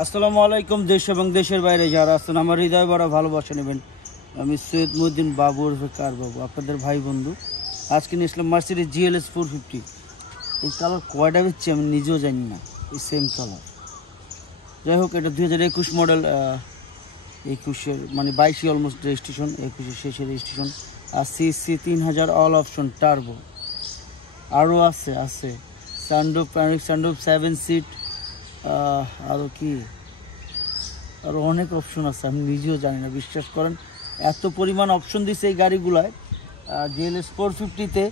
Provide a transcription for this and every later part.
আসসালামু আলাইকুম। দেশ এবং দেশের বাইরে যারা আছেন আমার হৃদয় বড় ভালোবাসা নেবেন। আমি সৈয়দ মুদ্দিন বাবু ওরফে কার বাবু, আপনাদের ভাই বন্ধু। আজকে নিয়ে আসলাম মার্সিডিজ GLS 450। এই কালার কয়টা বেচছি আমি নিজেও জানি না, এই সেম কালার। যাই হোক, এটা 2021 মডেল, 21-এর মানে 22 অলমোস্ট রেজিস্ট্রেশন, 21-এর শেষের রেজিস্ট্রেশন। আর CC 3000 অল অপশন টার্বো। আরও আছে সানরুফ, প্যানোরামিক সানরুফ, 7 সিট, আরও কি আরও অনেক অপশন আছে, আমি নিজেও জানি না। বিশ্বাস করেন, এত পরিমাণ অপশন দিচ্ছে এই গাড়িগুলায় GLS 450-তে,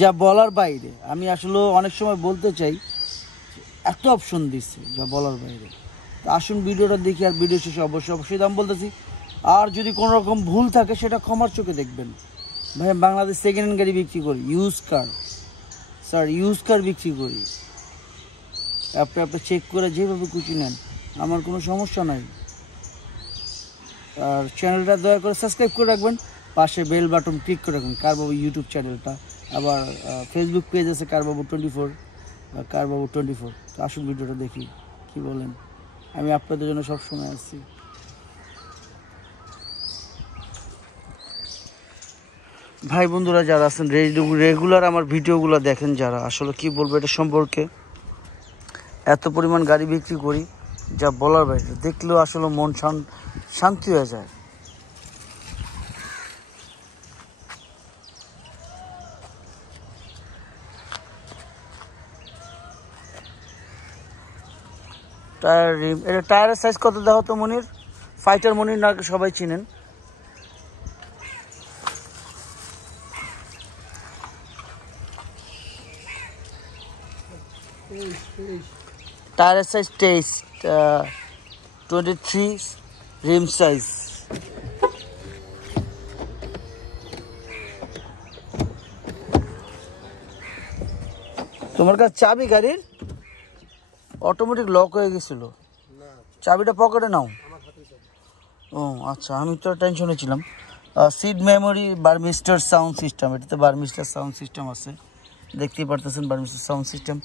যা বলার বাইরে। আমি আসলে অনেক সময় বলতে চাই, এত অপশন দিচ্ছে যা বলার বাইরে। তো আসুন ভিডিওটা দেখি, আর ভিডিও শেষে অবশ্যই দাম বলতেছি। আর যদি কোনো রকম ভুল থাকে সেটা ক্ষমার চোখে দেখবেন। ভাই, বাংলাদেশ সেকেন্ড হ্যান্ড গাড়ি বিক্রি করি, ইউজ কার বিক্রি করি। আপনি চেক করে যেভাবে খুশি নেন, আমার কোনো সমস্যা নাই। আর চ্যানেলটা দয়া করে সাবস্ক্রাইব করে রাখবেন, পাশে বেল বাটন ক্লিক করে রাখবেন। কারবাবু ইউটিউব চ্যানেলটা, আবার ফেসবুক পেজ আছে কারবাবু 24 বা কারবাবু 24। তো আসুন ভিডিওটা দেখি, কি বলেন। আমি আপনাদের জন্য সবসময় আসছি। ভাই বন্ধুরা যারা আছেন, রেগুলার আমার ভিডিওগুলো দেখেন যারা, আসলে কি বলবো এটা সম্পর্কে। এত পরিমাণ গাড়ি বিক্রি করি যা বলার বাইরে, দেখলেও আসলে মন শান্তি হয়ে যায়। টায়ার রিম, এটা টায়ারের সাইজ কত দেওয়া হতো মনির? ফাইটার মনির না সবাই চিনেন। টায়ারের সাইজ 23 রিম সাইজ। তোমার কাছে চাবি গাড়ির? অটোমেটিক লক হয়ে গেছিল, চাবিটা পকেটে নাও। ও আচ্ছা, আমি তো টেনশনে ছিলাম। সিট মেমোরি, বার্মিস্টার সাউন্ড সিস্টেম, এটাতে বার্মিস্টার সাউন্ড সিস্টেম আছে, দেখতেই পারতেছেন বার্মিস্টার সাউন্ড সিস্টেম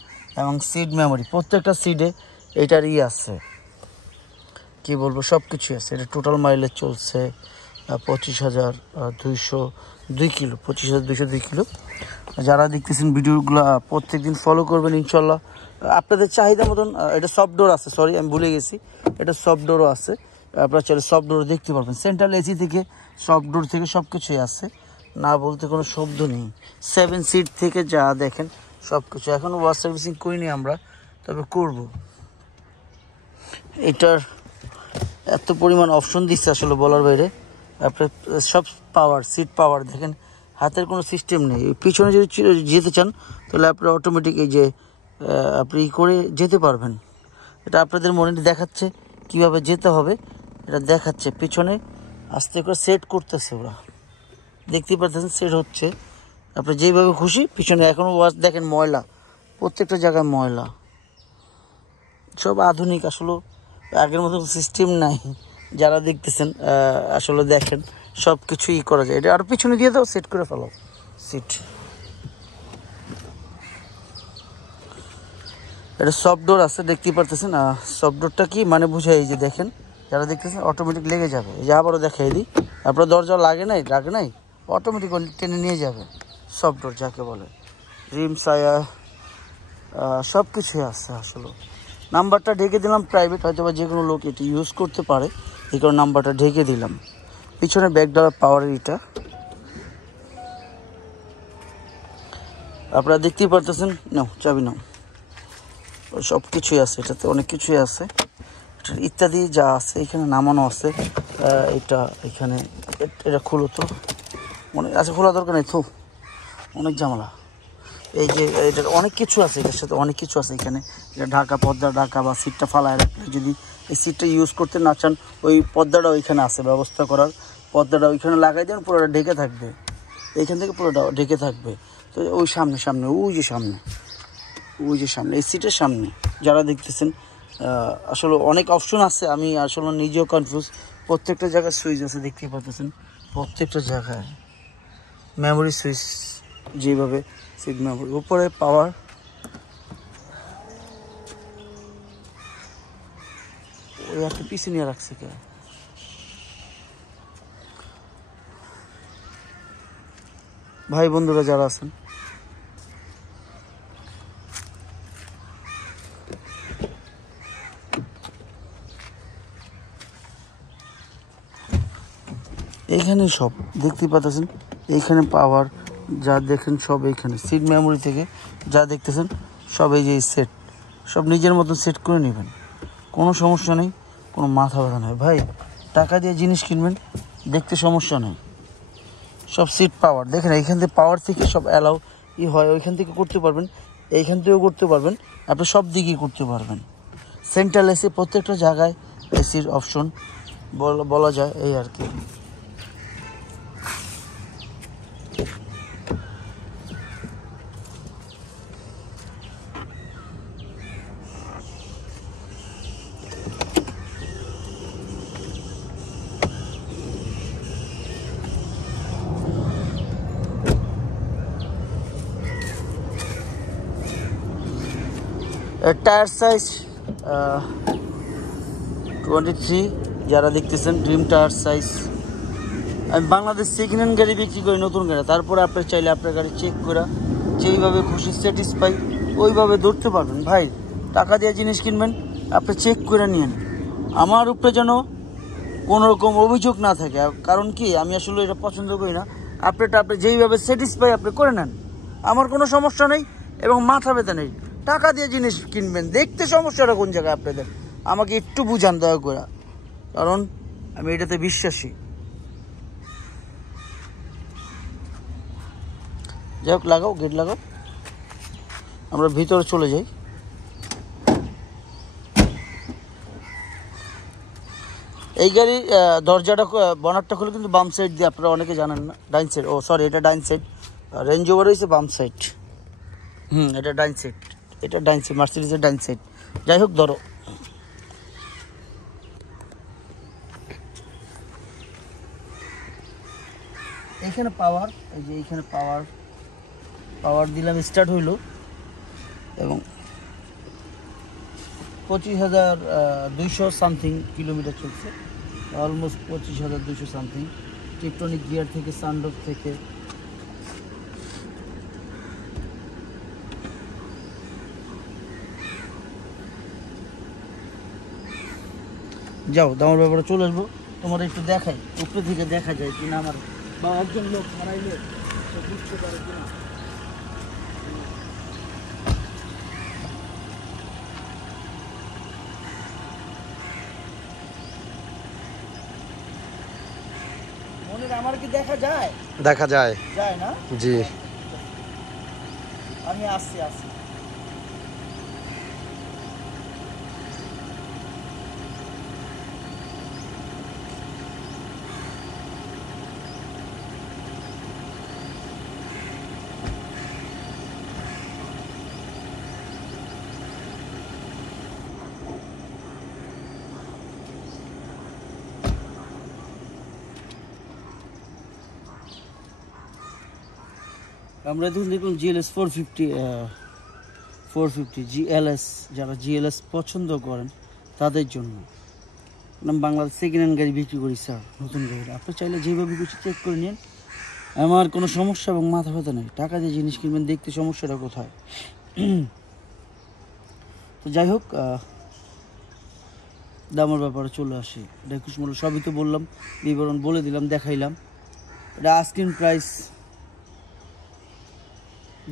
এবং সিট মেমোরি। প্রত্যেকটা সিটে এটার আছে, কি বলবো, সব কিছুই আছে। এটা টোটাল মাইলেজ চলছে 25,202 কিলো, 25,202 কিলো। যারা দেখতেছেন ভিডিওগুলো প্রত্যেক দিন ফলো করবেন ইনশাল্লাহ। আপনাদের চাহিদা মতন এটা সফট ডোর আছে, সরি আমি ভুলে গেছি, এটা সফট ডোরও আছে। আপনারা চাইলে সফট ডোর দেখতে পারবেন। সেন্ট্রাল AC থেকে সফট ডোর থেকে সব কিছুই আছে, না বলতে কোনো শব্দ নেই। 7 সিট থেকে যা দেখেন সব কিছু। এখনও ওয়াশ সার্ভিসিং করিনি আমরা, তবে করব। এটার এত পরিমাণ অপশন দিচ্ছে আসলে বলার বাইরে। আপনার সব পাওয়ার, সিট পাওয়ার দেখেন, হাতের কোনো সিস্টেম নেই। পিছনে যদি যেতে চান তাহলে আপনার অটোমেটিক এই যে আপনি করে যেতে পারবেন। এটা আপনাদের মনে দেখাচ্ছে কিভাবে যেতে হবে, এটা দেখাচ্ছে পিছনে আস্তে করে সেট করতেছে ওরা, দেখতেই পাচ্ছেন সেট হচ্ছে। আপনি যেইভাবে খুশি পিছনে। এখনও ওয়াচ দেখেন ময়লা, প্রত্যেকটা জায়গায় ময়লা, সব আধুনিক। আসলে আগের মতো সিস্টেম নাই। যারা দেখতেছেন আসলে দেখেন সব কিছুই করা যায়। এটা আর পিছনে দিয়ে দাও, সেট করে ফেলো সিট। এটা সফট ডোর আছে, দেখতেই পারতেছেন। সফট ডোরটা কি মানে বুঝাই, এই যে দেখেন যারা দেখতেছেন অটোমেটিক লেগে যাবে। এই যে আবারও দেখাই দিই, আপনার দরজা লাগে নাই অটোমেটিক টেনে নিয়ে যাবে। সফট ডোর যাকে বলে। রিম সায়া সব কিছুই আছে আসলে। নাম্বারটা ঢেকে দিলাম প্রাইভেট, হয়তো বা যে কোনো লোক এটি ইউজ করতে পারে, এই কারণে নাম্বারটা ঢেকে দিলাম। পিছনে ব্যাকডালার পাওয়ারের এটা আপনারা দেখতেই পারতেছেন। নাও চাবি নাও, সব কিছুই আছে এটাতে, অনেক কিছুই আছে। এটার ইত্যাদি যা আছে এখানে নামানো আছে। এটা এখানে এটা খুলো তো, অনেক আছে, খোলা দরকার নেই তো, অনেক ঝামেলা। এই যে এটার অনেক কিছু আছে, এটার সাথে অনেক কিছু আছে এখানে। এটা ঢাকা, পর্দা ঢাকা, বা সিটটা ফালায় রাখলে যদি এই সিটটা ইউজ করতে না চান, ওই পর্দাটা ওইখানে আছে ব্যবস্থা করার। পর্দাটা ওইখানে লাগাই দেন, পুরোটা ঢেকে থাকবে, এইখান থেকে পুরোটা ঢেকে থাকবে। তো ওই সামনে ওই যে সামনে এই সিটের সামনে যারা দেখতেছেন, আসলে অনেক অপশন আছে। আমি আসলে নিজেও কনফিউজ। প্রত্যেকটা জায়গায় সুইচ আছে, দেখতেই পাচ্ছেন প্রত্যেকটা জায়গায় মেমোরি সুইচ, যেভাবে সিট মেমোরি, উপরে পাওয়ার, একটা পিছনে নিয়ে রাখছে কে? ভাই বন্ধুরা যারা আছেন, এইখানে সব দেখতে পাচ্ছেন, এইখানে পাওয়ার যা দেখেন সব এইখানে সিট মেমোরি থেকে যা দেখতেছেন সব এই যে সেট, সব নিজের মতো সেট করে নেবেন, কোনো সমস্যা নেই, কোনো মাথা ব্যথা নেই। ভাই টাকা দিয়ে জিনিস কিনবেন, দেখতে সমস্যা নেই, সব সিট পাওয়ার দেখেন, এইখান থেকে পাওয়ার থেকে সব অ্যালাউ হয়, ওইখান থেকে করতে পারবেন, এইখান থেকেও করতে পারবেন, আপনি সব দিকেই করতে পারবেন। সেন্ট্রাল এসি প্রত্যেকটা জায়গায় এসির অপশন বলা যায়, এই আর কি। টায়ার সাইজ 23, যারা দেখতেছেন ড্রিম টায়ার সাইজ। আমি বাংলাদেশ সেকেন্ড হ্যান্ড গাড়ি বিক্রি করি, নতুন গাড়ি। তারপরে আপনি চাইলে আপনার গাড়ি চেক করে যেইভাবে খুশি স্যাটিসফাই ওইভাবে ধরতে পারবেন। ভাই টাকা দিয়ে জিনিস কিনবেন, আপনি চেক করে নিন, আমার উপরে যেন কোনো রকম অভিযোগ না থাকে। কারণ কি, আমি আসলে এটা পছন্দ করি না। আপনি যেইভাবে স্যাটিসফাই আপনি করে নেন, আমার কোনো সমস্যা নেই এবং মাথা ব্যথা নেই। টাকা দিয়ে জিনিস কিনবেন, দেখতে সমস্যাটা কোন জায়গায় আপনাদের আমাকে একটু বুঝান দয়া করে, কারণ আমি এটাতে বিশ্বাসী। যাই হোক, লাগাও, গেট লাগাও, আমরা ভিতরে চলে যাই। এই গাড়ির দরজাটা বনারটা খুলে কিন্তু বাম সাইড দিয়ে, আপনারা অনেকে জানেন না, ডাইন সাইড, ও সরি এটা ডাইন সাইড, রেঞ্জ ওভার হয়েছে বাম সাইড, এটা ডাইন সাইড, এটা ডাইন সাইড, মার্সিডিজের ডাইন সাইড। যাই হোক, ধরো এইখানে পাওয়ার, এই যে এইখানে পাওয়ার দিলাম, স্টার্ট হইল এবং 25,200 সামথিং কিলোমিটার চলছে, অলমোস্ট 25,200 সামথিং। টেকটনিক গিয়ার থেকে, সানরুফ থেকে, যাও দামের ব্যাপারে চলে আসবো, তোমার একটু দেখাই, উপরে থেকে দেখা যায় কিনা, আমার বা একজন লোক হারাইলে বুঝতে পারে কিনা। মনির আমার কি দেখা যায়? দেখা যায়, যায় না? জি। আমি আসছি। আমরা দেখুন GLS 450 GLS, যারা GLS পছন্দ করেন তাদের জন্য বাংলাদেশ সেকেন্ড হ্যান্ড গাড়ি বিক্রি করি স্যার, নতুন গাড়ি। আপনি চাইলে যেভাবে কিছু চেক করে নিন, আমার কোনো সমস্যা এবং মাথা ব্যথা নেই। টাকা দিয়ে জিনিস কিনবেন, দেখতে সমস্যাটা কোথায়। তো যাই হোক, দামের ব্যাপারে চলে আসি। এটা 21 মূল্য সবই তো বললাম, বিবরণ বলে দিলাম, দেখাইলাম। এটা আস্কিং প্রাইস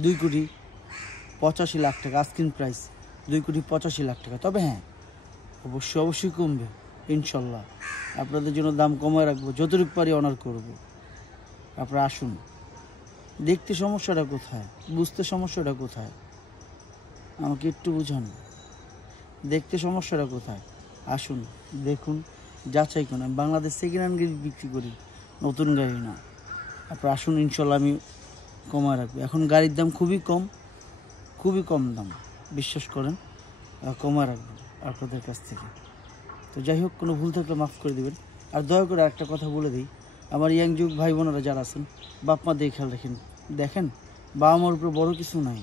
2,85,00,000 টাকা, আস্কিং প্রাইস 2,85,00,000 টাকা। তবে হ্যাঁ, অবশ্যই কমবে ইনশাল্লাহ। আপনাদের জন্য দাম কমায় রাখবো, যতটুকু পারি অনার করব। আপনারা আসুন, দেখতে সমস্যাটা কোথায়, বুঝতে সমস্যাটা কোথায়, আমাকে একটু বুঝান, দেখতে সমস্যাটা কোথায়। আসুন, দেখুন, যাচাই করুন। আমি বাংলাদেশ সেকেন্ড হ্যান্ড গাড়ি বিক্রি করি, নতুন গাড়ি না। আপনারা আসুন, ইনশাল্লাহ আমি কমায় রাখবো। এখন গাড়ির দাম খুবই কম দাম, বিশ্বাস করেন, কমায় রাখবেন আপনাদের কাছ থেকে। তো যাই হোক, কোনো ভুল থাকলে মাফ করে দেবেন। আর দয়া করে একটা কথা বলে দিই, আমার ইয়াং যুগ ভাই বোনেরা যারা আছেন, বাপ মা দিয়ে খেয়াল দেখেন, বাবা মার উপরে বড় কিছু নাই,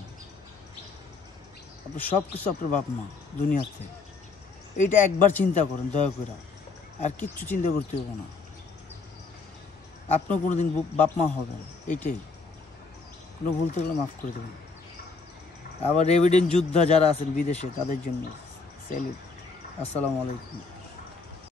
আপনার সব কিছু আপনার বাপ মা দুনিয়াতে। এইটা একবার চিন্তা করেন দয়া করে, আর কিচ্ছু চিন্তা করতে হবে না। আপনিও কোনোদিন বাপ মা হবেন, এইটাই। কোনো ভুল থাকলে মাফ করে দেবেন। আবার এভিডেন্ট যোদ্ধা যারা আছেন বিদেশে, তাদের জন্য স্যালুট। আসসালামু আলাইকুম।